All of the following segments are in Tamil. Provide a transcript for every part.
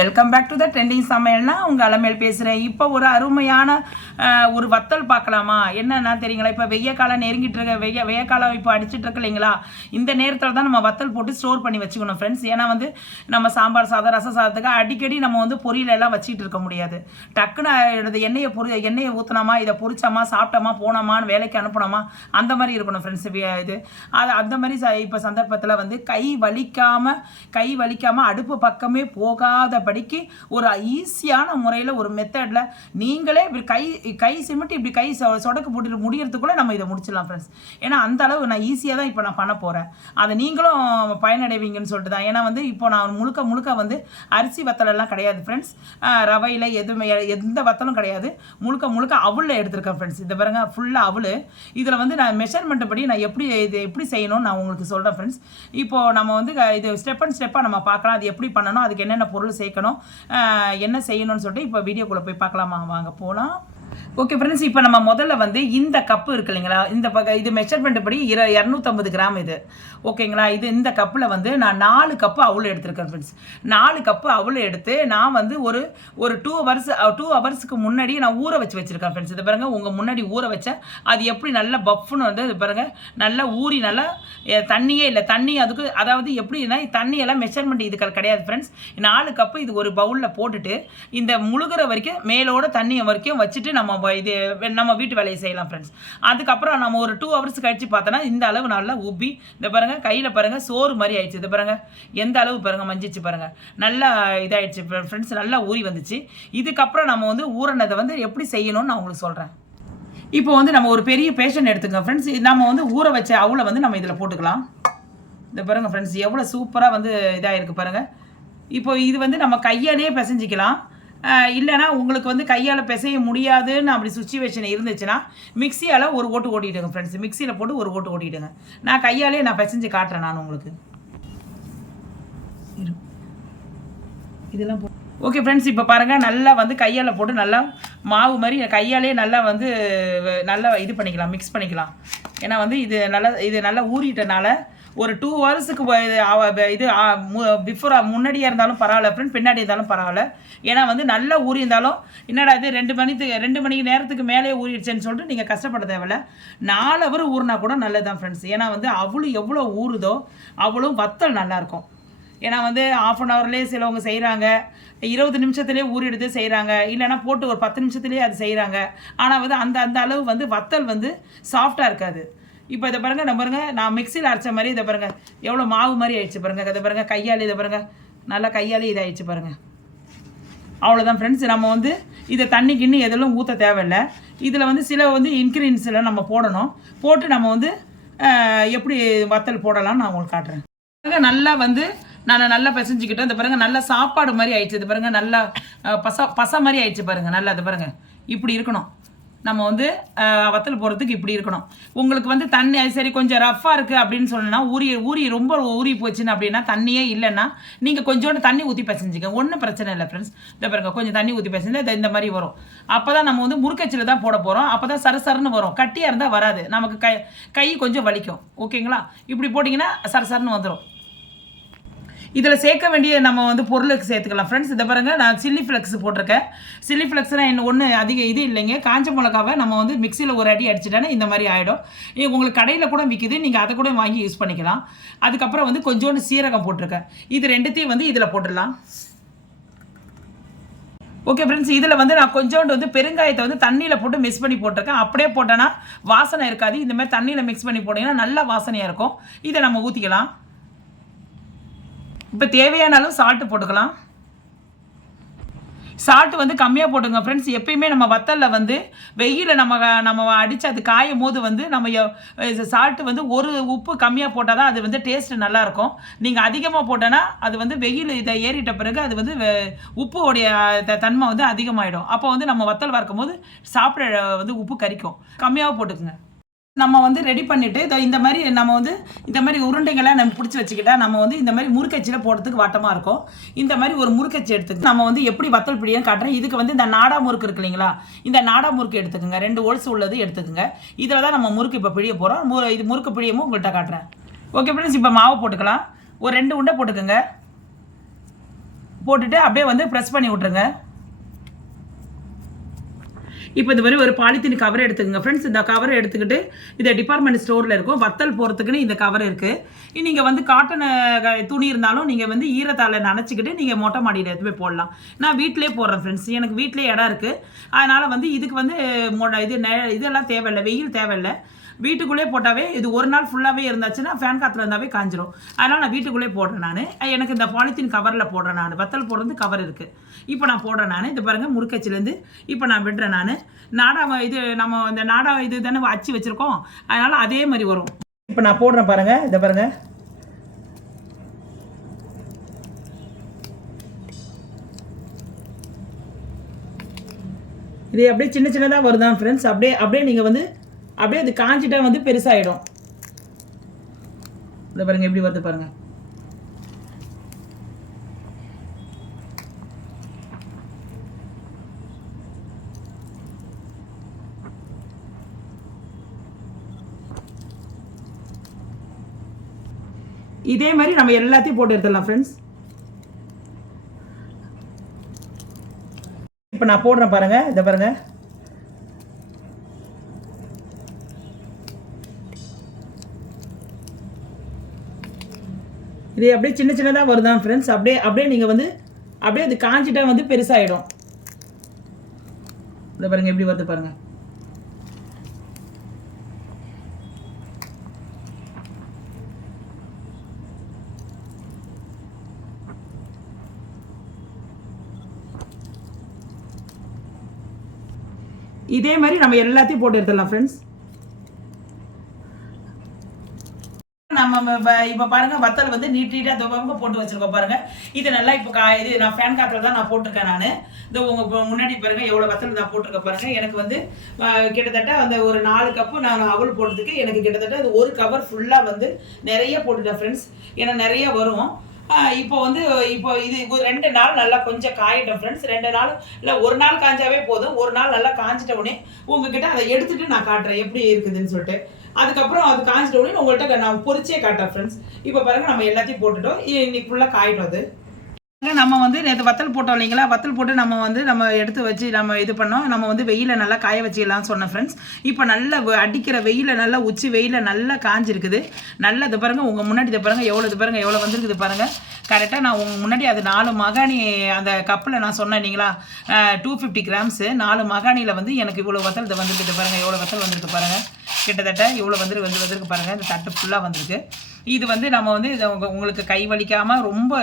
Welcome back to the trending சமையல்னா உங்கள் அலமேல் பேசுகிறேன் இப்போ ஒரு அருமையான ஒரு வத்தல் பார்க்கலாமா? என்னன்னா தெரியுங்களா? இப்போ வெய்ய காலம் நெருங்கிட்டு இருக்க வெய்ய வெய்ய காலம் இப்போ அடிச்சுட்டு இருக்கு இல்லைங்களா? இந்த நேரத்தில் தான் நம்ம வத்தல் போட்டு ஸ்டோர் பண்ணி வச்சுக்கணும் ஃப்ரெண்ட்ஸ் ஏன்னா வந்து நம்ம சாம்பார் சாதம் ரச சாதத்துக்கு அடிக்கடி நம்ம வந்து பொரியல் எல்லாம் வச்சுட்டு இருக்க முடியாது. டக்குன்னு எண்ணெயை பொரி எண்ணெயை ஊற்றினாமா இதை பொரிச்சோமா சாப்பிட்டோமா போனோமான்னு வேலைக்கு அனுப்பினோமா அந்த மாதிரி இருக்கணும் ஃப்ரெண்ட்ஸ் இது. அது அந்த மாதிரி ச இப்போ சந்தர்ப்பத்தில் வந்து கை வலிக்காமல் கை வலிக்காமல் அடுப்பு பக்கமே படிக்கி ஒரு ஈஸியான முறையில் ஒரு மெத்தடில் நீங்களே இப்படி கை கை சிமிட்டு இப்படி கை சொ சொடக்கு போட்டு முடியறதுக்குள்ளே நம்ம இதை முடிச்சிடலாம் ஃப்ரெண்ட்ஸ் ஏன்னா அந்த அளவு நான் ஈஸியாக தான் இப்போ நான் பண்ண போகிறேன் அதை நீங்களும் பயனடைவீங்கன்னு சொல்லிட்டு தான். ஏன்னா வந்து இப்போ நான் முழுக்க முழுக்க வந்து அரிசி வத்தலெல்லாம் கிடையாது ஃப்ரெண்ட்ஸ் ரவையில் எதுவுமே எந்த வத்தலும் கிடையாது. முழுக்க முழுக்க அவுளில் எடுத்திருக்கேன் ஃப்ரெண்ட்ஸ் இதை பாருங்க ஃபுல்லாக அவள் இதில் வந்து நான் மெஷர்மெண்ட் படி நான் எப்படி இது எப்படி செய்யணும்னு நான் உங்களுக்கு சொல்கிறேன் ஃப்ரெண்ட்ஸ் இப்போ நம்ம வந்து இது ஸ்டெப் அண்ட் ஸ்டெப்பாக நம்ம பார்க்கலாம். அது எப்படி பண்ணணும்? அதுக்கு என்னென்ன பொருள் சேர்க்கணும் சேர்க்கணும் என்ன செய்யணும்னு சொல்லிட்டு இப்போ வீடியோக்குள்ளே போய் பார்க்கலாமா? வாங்க போகலாம் ஓகே ஃப்ரெண்ட்ஸ் இப்போ நம்ம முதல்ல வந்து இந்த கப்பு இருக்கு இல்லைங்களா? இந்த பக்க இது மெஷர்மெண்ட் படி இர இரநூத்தம்பது கிராம் இது. ஓகேங்களா இது இந்த கப்பில் வந்து நான் நாலு கப்பு அவ்வளோ எடுத்திருக்கேன் ஃப்ரெண்ட்ஸ் நாலு கப்பு அவ்வளோ எடுத்து நான் வந்து ஒரு ஒரு டூ ஹவர்ஸ் டூ ஹவர்ஸ்க்கு முன்னாடி நான் ஊற வச்சு வச்சிருக்கேன் ஃப்ரெண்ட்ஸ் இது பாருங்க உங்கள் முன்னாடி ஊற வச்சேன் அது எப்படி நல்லா பஃப்னு வந்து இது பாருங்க நல்லா ஊறி நல்லா தண்ணியே இல்லை தண்ணி அதுக்கு அதாவது எப்படின்னா தண்ணியெல்லாம் மெஷர்மெண்ட் இது கிடையாது ஃப்ரெண்ட்ஸ் நாலு கப்பு இது ஒரு பவுலில் போட்டுட்டு இந்த முழுகிற வரைக்கும் மேலோட தண்ணியை வரைக்கும் வச்சுட்டு நம்ம இது நம்ம வீட்டு வேலையை செய்யலாம் ஃப்ரெண்ட்ஸ் அதுக்கப்புறம் நம்ம ஒரு டூ ஹவர்ஸ் கழிச்சு பார்த்தோன்னா இந்த அளவு நல்லா உப்பி இந்த பாருங்கள் கையில் பாருங்க சோறு மாதிரி ஆயிடுச்சு. இது பாருங்கள் எந்த அளவு பாருங்கள் மஞ்சிச்சு பாருங்கள் நல்லா இதாயிடுச்சு ஃப்ரெண்ட்ஸ் நல்லா ஊறி வந்துச்சு. இதுக்கப்புறம் நம்ம வந்து ஊறினதை வந்து எப்படி செய்யணும்னு நான் உங்களுக்கு சொல்கிறேன் இப்போ வந்து நம்ம ஒரு பெரிய பேஷன் எடுத்துக்கோங்க ஃப்ரெண்ட்ஸ் நம்ம வந்து ஊற வச்ச அவுளை வந்து நம்ம இதில் போட்டுக்கலாம். இந்த பாருங்கள் ஃப்ரெண்ட்ஸ் எவ்வளோ சூப்பராக வந்து இதாக இருக்குது பாருங்க. இப்போ இது வந்து நம்ம கையாலேயே பிசைஞ்சிக்கலாம். இல்லைனா இல்லைன்னா உங்களுக்கு வந்து கையால் பிசைய முடியாதுன்னு அப்படி சுச்சுவேஷன் இருந்துச்சுன்னா மிக்சியால் ஒரு ஓட்டு ஓட்டிடுங்க ஃப்ரெண்ட்ஸ் மிக்சியில் போட்டு ஒரு ஓட்டு ஓட்டிடுங்க. நான் கையாலே நான் பிசைஞ்சு காட்டுறேன் நான் உங்களுக்கு. இதெல்லாம் ஓகே ஃப்ரெண்ட்ஸ் இப்போ பாருங்கள் நல்லா வந்து கையால் போட்டு நல்லா மாவு மாதிரி கையாலே நல்லா வந்து நல்லா இது பண்ணிக்கலாம் மிக்ஸ் பண்ணிக்கலாம். ஏன்னா வந்து இது நல்லா இது நல்லா ஊறிட்டனால ஒரு டூ ஹவர்ஸுக்கு இது பிஃபோர் முன்னாடியாக இருந்தாலும் பரவாயில்ல ஃப்ரெண்ட் பின்னாடி இருந்தாலும் பரவாயில்ல. ஏன்னா வந்து நல்லா ஊறி இருந்தாலும் என்னடா இது ரெண்டு மணிக்கு ரெண்டு மணி நேரத்துக்கு மேலே ஊறிடுச்சேன்னு சொல்லிட்டு நீங்கள் கஷ்டப்பட தேவையில்ல. நாலு அவர் ஊறினா கூட நல்லது தான் ஃப்ரெண்ட்ஸ் ஏன்னா வந்து அவ்வளோ எவ்வளோ ஊறுதோ அவ்வளோ வத்தல் நல்லாயிருக்கும் ஏன்னா வந்து ஆஃப் அன் ஹவர்லேயே சிலவங்க செய்கிறாங்க இருபது நிமிஷத்துலேயே ஊறிடுது செய்கிறாங்க இல்லைன்னா போட்டு ஒரு பத்து நிமிஷத்துலேயே அது செய்கிறாங்க ஆனால் வந்து அந்த அந்த அளவு வந்து வத்தல் வந்து சாஃப்டாக இருக்காது. இப்போ இதை பாருங்கள் நம்ம பாருங்கள் நான் மிக்சியில் அரைச்ச மாதிரி இதை பாருங்கள் எவ்வளோ மாவு மாதிரி ஆயிடுச்சு பாருங்க இதை பாருங்கள் கையால் இதை பாருங்கள் நல்லா கையாலே இதாகிடுச்சு பாருங்கள் அவ்வளோதான் ஃப்ரெண்ட்ஸ் நம்ம வந்து இதை தண்ணி கிண்ணி எதெல்லாம் ஊற்ற தேவையில்லை. இதில் வந்து சில வந்து ingredients எல்லாம் நம்ம போடணும். போட்டு நம்ம வந்து எப்படி வத்தல் போடலாம்னு நான் உங்களுக்கு காட்டுறேன். நல்லா வந்து நான் நல்லா பிசைஞ்சுக்கிட்டேன். இந்த பாருங்கள் நல்லா சாப்பாடு மாதிரி ஆயிடுச்சு. இது பாருங்கள் நல்லா பச பச மாதிரி ஆயிடுச்சு பாருங்கள் நல்லா இது பாருங்கள் இப்படி இருக்கணும். நம்ம வந்து வத்தல் போகிறதுக்கு இப்படி இருக்கணும். உங்களுக்கு வந்து தண்ணி அது சரி கொஞ்சம் ரஃப்பாக இருக்குது அப்படின்னு சொன்னால் ஊறி ஊறி ரொம்ப ஊறி போச்சுன்னு அப்படின்னா தண்ணியே இல்லைன்னா நீங்கள் கொஞ்சோண்டு தண்ணி ஊற்றி பிசைஞ்சுக்க ஒன்றும் பிரச்சனை இல்லை ஃப்ரெண்ட்ஸ் இந்த பாருங்க கொஞ்சம் தண்ணி ஊற்றி பசஞ்சு இந்த மாதிரி வரும். அப்போ தான் நம்ம வந்து முறுக்கச்சில் தான் போட போகிறோம் அப்போ தான் சரசரன்னு வரும். கட்டியாக இருந்தால் வராது. நமக்கு கை கை கொஞ்சம் வலிக்கும். ஓகேங்களா? இப்படி போட்டிங்கன்னா சரசரன்னு வந்துடும் இதில் சேர்க்க வேண்டிய நம்ம வந்து பொருளுக்கு சேர்த்துக்கலாம். ஃப்ரெண்ட்ஸ் இதை பாருங்கள் நான் சில்லி ஃப்ளெக்ஸ் போட்டிருக்கேன். சில்லி ஃப்ளெக்ஸ்னால் என்ன ஒன்று அதிக இது இல்லைங்க. காஞ்ச மிளகாவை நம்ம வந்து மிக்சியில் ஒரு அடி அடிச்சிட்டோன்னா இந்த மாதிரி ஆகிடும் உங்களுக்கு கடையில் கூட விற்கிது நீங்கள் அதை கூட வாங்கி யூஸ் பண்ணிக்கலாம். அதுக்கப்புறம் வந்து கொஞ்சோண்டு சீரகம் போட்டிருக்கேன். இது ரெண்டுத்தையும் வந்து இதில் போட்டுடலாம். ஓகே ஃப்ரெண்ட்ஸ் இதில் வந்து நான் கொஞ்சோண்டு வந்து பெருங்காயத்தை வந்து தண்ணியில் போட்டு மிக்ஸ் பண்ணி போட்டிருக்கேன். அப்படியே போட்டேன்னா வாசனை இருக்காது. இந்த மாதிரி தண்ணியில் மிக்ஸ் பண்ணி போட்டிங்கன்னா நல்ல வாசனையாக இருக்கும். இதை நம்ம ஊற்றிக்கலாம் இப்போ தேவையானாலும் சால்ட்டு போட்டுக்கலாம். சால்ட் வந்து கம்மியாக போட்டுங்க ஃப்ரெண்ட்ஸ் எப்பயுமே நம்ம வத்தலில் வந்து வெயிலில் நம்ம நம்ம அடித்து அது காயும் போது வந்து நம்ம சால்ட்டு வந்து ஒரு உப்பு கம்மியாக போட்டால் தான் அது வந்து டேஸ்ட் நல்லாயிருக்கும். நீங்கள் அதிகமாக போட்டோன்னா அது வந்து வெயில் இதை ஏறிட்ட பிறகு அது வந்து உப்புடைய த- தன்மை வந்து அதிகமாகிடும் அப்போ வந்து நம்ம வத்தல் வறுக்கும் போது சாப்பிட வந்து உப்பு கறிக்கும் கம்மியாக போட்டுக்குங்க. நம்ம வந்து ரெடி பண்ணிட்டு இதை இந்த மாதிரி நம்ம வந்து இந்த மாதிரி உருண்டைகளை நம்ம பிடிச்சி வச்சுக்கிட்டா நம்ம வந்து இந்த மாதிரி முறுக்கச்சியில் போடுறதுக்கு வட்டமாக இருக்கும். இந்த மாதிரி ஒரு முறுக்கச்சி எடுத்துக்கு நம்ம வந்து எப்படி வத்தல் பிடின்னு காட்டுறேன். இதுக்கு வந்து இந்த நாடா முறுக்கு இருக்கு இல்லைங்களா? இந்த நாடா முறுக்கு எடுத்துக்கோங்க. ரெண்டு ஓல்ஸ் உள்ளது எடுத்துக்கோங்க. இதில் தான் நம்ம முறுக்கு இப்போ பிழிய போகிறோம் மு இது முறுக்கு பிழியமும் உங்கள்கிட்ட காட்டுறேன். ஓகே ஃப்ரெண்ட்ஸ் இப்போ மாவு போட்டுக்கலாம். ஒரு ரெண்டு உண்டை போட்டுக்கோங்க. போட்டுட்டு அப்படியே வந்து ப்ரெஸ் பண்ணி விட்ருங்க இப்போ இது மாதிரி ஒரு பாலித்தீன் கவர் எடுத்துக்கோங்க. ஃப்ரெண்ட்ஸ் இந்த கவர் எடுத்துக்கிட்டு இதை டிபார்ட்மெண்ட் ஸ்டோரில் இருக்கும். வத்தல் போகிறதுக்குன்னு இந்த கவர் இருக்குது நீங்கள் வந்து காட்டன் துணி இருந்தாலும் நீங்கள் வந்து ஈரத்தால நனைச்சிக்கிட்டு நீங்கள் மொட்டை மாடியில் எடுத்து போய் போடலாம். நான் வீட்டிலே போடுறேன் ஃப்ரெண்ட்ஸ் எனக்கு வீட்டிலே இடம் இருக்குது அதனால் வந்து இதுக்கு வந்து இது நெ- இதெல்லாம் தேவையில்லை. வெயில் தேவையில்லை. வீட்டுக்குள்ளே போட்டாவே இது ஒரு நாள் ஃபுல்லாகவே இருந்தாச்சுன்னா ஃபேன் காற்றுல இருந்தாவே காஞ்சிரும். அதனால் நான் வீட்டுக்குள்ளே போடுறேன் நான். எனக்கு இந்த பாலித்தீன் கவரில் போடுறேன் நான். வத்தல் போடுறது கவர் இருக்குது இப்போ நான் போடுறேன் நான். இது பாருங்கள் முறுக்கச்சிலேருந்து இப்போ நான் விடுறேன் நான். நாடா இது நம்ம இந்த நாடா இது தானே அச்சு வச்சுருக்கோம். அதனால் அதே மாதிரி வரும். இப்போ நான் போடுறேன் பாருங்கள் இதை பாருங்கள் இது அப்படியே சின்ன சின்னதாக வருதான் ஃப்ரெண்ட்ஸ் அப்படியே அப்படியே நீங்கள் வந்து அப்படியே அது காஞ்சிட்டா வந்து பெருசாகிடும் இதை பாருங்க எப்படி வருது பாருங்க. இதே மாதிரி நம்ம எல்லாத்தையும் போட்டு எடுத்துடலாம் ஃப்ரெண்ட்ஸ் இப்போ நான் போடுறேன் பாருங்க இதை பாருங்க. இது அப்படியே சின்ன சின்னதாக வருதான் ஃப்ரெண்ட்ஸ் அப்படியே அப்படியே நீங்கள் வந்து அப்படியே அது காஞ்சிட்டா வந்து பெருசாகிடும் இதை பாருங்க எப்படி வருது பாருங்க. இதே மாதிரி நம்ம எல்லாத்தையும் போட்டு எடுத்துடலாம் ஃப்ரெண்ட்ஸ் நம்ம இப்போ பாருங்கள் பாருங்க வத்தல் வந்து நீட் நீட்டா துவங்க போட்டு வச்சிருக்கோம் பாருங்க. இது நல்லா இப்போ கா இது நான் ஃபேன் காத்துல தான் நான் போட்டிருக்கேன் நான். இந்த உங்கள் முன்னாடி பாருங்க எவ்வளோ வத்தல் நான் போட்டிருக்கேன் பாருங்க. எனக்கு வந்து கிட்டத்தட்ட அந்த ஒரு நாலு கப்பு நான் அவல் போடுறதுக்கு எனக்கு கிட்டத்தட்ட அது ஒரு கவர் ஃபுல்லாக வந்து நிறைய போட்டுட்டேன் ஃப்ரெண்ட்ஸ் ஏன்னா நிறைய வரும். இப்போ வந்து இப்போ இது ஒரு ரெண்டு நாள் நல்லா கொஞ்சம் காயிட்டோம் ஃப்ரெண்ட்ஸ் ரெண்டு நாள் இல்லை ஒரு நாள் காய்ஞ்சாவே போதும். ஒரு நாள் நல்லா காய்ஞ்சிட்ட உடனே உங்ககிட்ட அதை எடுத்துட்டு நான் காட்டுறேன். எப்படி இருக்குதுன்னு சொல்லிட்டு. அதுக்கப்புறம் அது காஞ்சிட்ட உடனே உங்கள்கிட்ட நான் பொறிச்சே காட்டுறேன் ஃப்ரெண்ட்ஸ் இப்போ பாருங்க நம்ம எல்லாத்தையும் போட்டுட்டோம். இன்னைக்கு ஃபுல்லாக காயிட்டோம் அது நம்ம வந்து நேற்று வத்தல் போட்டோம் இல்லைங்களா? வத்தல் போட்டு நம்ம வந்து நம்ம எடுத்து வச்சு நம்ம இது பண்ணோம். நம்ம வந்து வெயில நல்லா காய வச்சிடலாம் சொன்னேன் ஃப்ரெண்ட்ஸ் இப்போ நல்ல அடிக்கிற வெயில நல்லா உச்சி வெயில நல்லா காஞ்சிருக்குது. நல்லா இது பாருங்க உங்கள் முன்னாடி இது பாருங்கள் எவ்வளோ இது பாருங்கள் எவ்வளோ வந்திருக்குது பாருங்கள் கரெக்டாக நான் உங்கள் முன்னாடி அது நாலு மகாணி அந்த கப்பில் நான் சொன்னேன் இல்லைங்களா? டூ ஃபிஃப்டி கிராம்ஸு நாலு மகாணியில் வந்து எனக்கு இவ்வளோ வத்தல் இது வந்திருக்கு பாருங்கள் எவ்வளோ வத்தல் வந்திருக்கு பாருங்கள் கிட்டத்தட்ட இவ்வளோ வந்து வந்து வந்திருக்கு பாருங்க. இந்த தட்டு ஃபுல்லாக வந்திருக்கு. இது வந்து நம்ம வந்து இதை உங்களுக்கு கை வலிக்காமல் ரொம்ப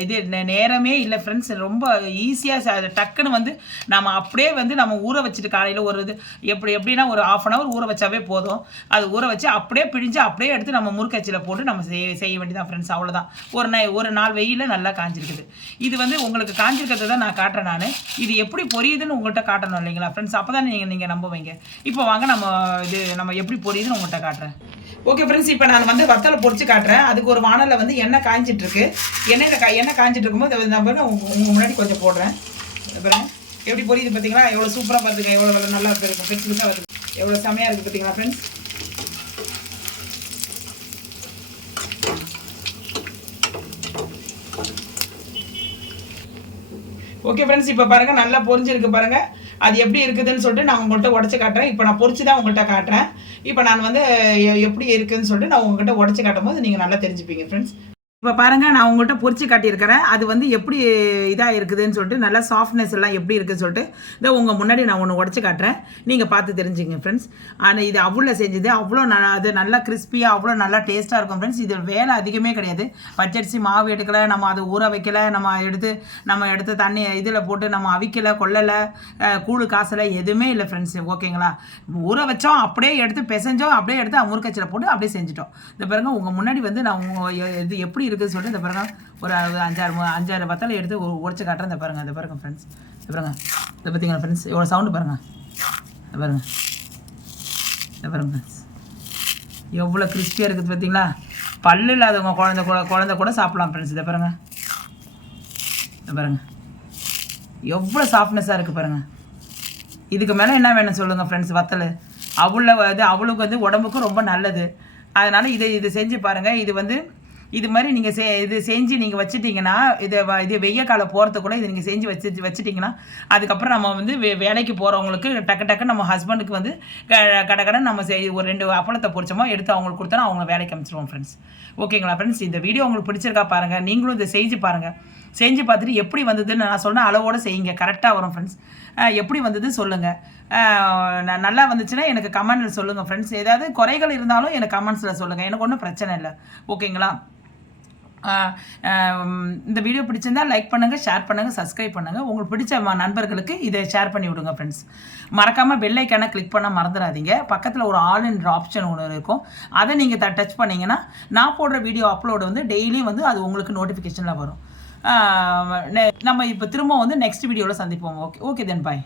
இது நே- நேரமே இல்லை ஃப்ரெண்ட்ஸ் ரொம்ப ஈஸியாக டக்குன்னு வந்து நம்ம அப்படியே வந்து நம்ம ஊற வச்சுட்டு காலையில் ஒரு இது எப்படி எப்படின்னா ஒரு ஆஃப் அன் ஹவர் ஊற வச்சாவே போதும். அது ஊற வச்சு அப்படியே பிழிஞ்சு அப்படியே எடுத்து நம்ம முறுக்கச்சியில் போட்டு நம்ம செய்ய செய்ய வேண்டியதான் ஃப்ரெண்ட்ஸ் அவ்வளோதான் ஒரு நை ஒரு நாள் வெயிலில் நல்லா காஞ்சிருக்குது. இது வந்து உங்களுக்கு காஞ்சிருக்கிறத தான் நான் காட்டுறேன் நான். இது எப்படி பொரியுதுன்னு உங்கள்கிட்ட காட்டணும் இல்லைங்களா ஃப்ரெண்ட்ஸ் அப்போ தான் நீங்கள் நீங்கள் நம்புவீங்க. இப்போ வாங்க நம்ம இது நம்ம எப்படி பொரியுதுன்னு உங்கள்கிட்ட காட்டுறேன். ஓகே ஃப்ரெண்ட்ஸ் இப்போ நான் வந்து வத்தலை பொரிச்சு காட்டுறேன். அதுக்கு ஒரு வானலில் வந்து எண்ணெய் காய்ஞ்சிட்டு இருக்கு எண்ணெயில் கா எண்ணெய் காய்ஞ்சிட்டு இருக்கும்போது அதை நான் பாருங்க முன்னாடி கொஞ்சம் போடுறேன். அப்புறம் எப்படி பொரியுது பார்த்தீங்களா எவ்வளோ சூப்பராக வருதுங்க. எவ்வளோ நல்லா இருக்கு. பெருசு பெருசாக வருது. எவ்வளோ செமையாக இருக்குது பார்த்தீங்களா ஃப்ரெண்ட்ஸ் ஓகே ஃப்ரெண்ட்ஸ் இப்போ பாருங்கள் நல்லா பொரிஞ்சிருக்கு பாருங்கள் அது எப்படி இருக்குதுன்னு சொல்லிட்டு நான் உங்கள்கிட்ட உடச்சி காட்டுறேன். இப்போ நான் பொறிச்சு தான் உங்கள்கிட்ட காட்டுறேன். இப்போ நான் வந்து எ- எப்படி இருக்குதுன்னு சொல்லிட்டு நான் உங்கள்கிட்ட உடச்சி காட்டும் போது நீங்கள் நல்லா தெரிஞ்சுப்பீங்க ஃப்ரெண்ட்ஸ் இப்போ பாருங்க நான் உங்கள்கிட்ட பொறிச்சு காட்டியிருக்கிறேன். அது வந்து எப்படி இதாக இருக்குதுன்னு சொல்லிட்டு நல்லா சாஃப்ட்னஸ் எல்லாம் எப்படி இருக்குதுன்னு சொல்லிட்டு இதை உங்கள் முன்னாடி நான் ஒன்று உடச்சி காட்டுறேன். நீங்கள் பார்த்து தெரிஞ்சுங்க ஃப்ரெண்ட்ஸ் ஆனால் இது அவ்வளோ செஞ்சது அவ்வளோ ந அது நல்லா கிறிஸ்பியாக அவ்வளோ நல்லா டேஸ்ட்டாக இருக்கும் ஃப்ரெண்ட்ஸ் இது வேலை அதிகமே கிடையாது. பச்சரிசி மாவு எடுக்கலை நம்ம அதை ஊற வைக்கல நம்ம எடுத்து நம்ம எடுத்து தண்ணி இதில் போட்டு நம்ம அவிக்கலை கொல்லலை கூழு காசலை எதுவுமே இல்லை ஃப்ரெண்ட்ஸ் ஓகேங்களா ஊற வச்சோம் அப்படியே எடுத்து பிசைஞ்சோம் அப்படியே எடுத்து முறுக்கச்சில் போட்டு அப்படியே செஞ்சுட்டோம். இந்த பாருங்கள் உங்கள் முன்னாடி வந்து நான் இது எப்படி இருக்குன்னு சொல்லிட்டு இந்த பாருங்க. ஒரு அஞ்சாறு அஞ்சாறு வத்தலை எடுத்து ஒரு உடச்சி காட்டுறேன். இந்த பாருங்க இந்த பாருங்க ஃப்ரெண்ட்ஸ் இந்த பாருங்க. இதை பார்த்தீங்களா ஃப்ரெண்ட்ஸ் எவ்வளோ சவுண்டு பாருங்க. இந்த பாருங்க. இந்த பாருங்க ஃப்ரெண்ட்ஸ் எவ்வளோ கிறிஸ்பியாக இருக்குது பார்த்தீங்களா பல்லு இல்லாதவங்க குழந்த கூட குழந்த கூட சாப்பிடலாம் ஃப்ரெண்ட்ஸ் இதை பாருங்க. இதை பாருங்க. எவ்வளோ சாஃப்ட்னஸாக இருக்குது பாருங்க. இதுக்கு மேலே என்ன வேணும் சொல்லுங்கள் ஃப்ரெண்ட்ஸ் வத்தல். அவ்வளோ இது அவளுக்கு வந்து உடம்புக்கும் ரொம்ப நல்லது. அதனால் இதை இதை செஞ்சு பாருங்கள் இது வந்து இது மாதிரி நீங்கள் செ இது செஞ்சு நீங்கள் வச்சுட்டிங்கன்னா இது வ- இது வெய்ய காலம் கூட இது நீங்கள் செஞ்சு வச்சு வச்சுட்டிங்கன்னா அதுக்கப்புறம் நம்ம வந்து வே வேலைக்கு போகிறவங்களுக்கு டக்கு டக்கு நம்ம ஹஸ்பண்டுக்கு வந்து க கடை கடை நம்ம செய் ஒரு ரெண்டு அப்பளத்தை பொறிச்சோமோ எடுத்து அவங்களுக்கு கொடுத்தா அவங்க வேலைக்கு அமைச்சிருவோம் ஃப்ரெண்ட்ஸ் ஓகேங்களா ஃப்ரெண்ட்ஸ் இந்த வீடியோ உங்களுக்கு பிடிச்சிருக்கா பாருங்கள் நீங்களும் இதை செஞ்சு பாருங்கள் செஞ்சு பார்த்துட்டு எப்படி வந்ததுன்னு நான் சொன்ன அளவோடு செய்யுங்க. கரெக்டாக வரும் ஃப்ரெண்ட்ஸ் எப்படி வந்தது சொல்லுங்கள் நான் நல்லா வந்துச்சுன்னா எனக்கு கமெண்ட்டில் சொல்லுங்கள் ஃப்ரெண்ட்ஸ் ஏதாவது குறைகள் இருந்தாலும் எனக்கு கமெண்ட்ஸில் சொல்லுங்கள் எனக்கு ஒன்றும் பிரச்சனை இல்லை. ஓகேங்களா இந்த வீடியோ பிடிச்சிருந்தா லைக் பண்ணுங்கள் ஷேர் பண்ணுங்கள் சப்ஸ்கிரைப் பண்ணுங்கள் உங்களுக்கு பிடிச்ச ம- நண்பர்களுக்கு இதை ஷேர் பண்ணி விடுங்க ஃப்ரெண்ட்ஸ் மறக்காமல் வெள்ளைக்கான கிளிக் பண்ண மறந்துடாதீங்க. பக்கத்தில் ஒரு ஆல் என்ற ஆப்ஷன் ஒன்று இருக்கும். அதை நீங்கள் த டச் பண்ணிங்கன்னா நான் போடுற வீடியோ அப்லோடு வந்து டெய்லியும் வந்து அது உங்களுக்கு நோட்டிஃபிகேஷனில் வரும். நம்ம இப்போ திரும்ப வந்து நெக்ஸ்ட் வீடியோவில் சந்திப்போம். ஓகே ஓகே தென் பாய்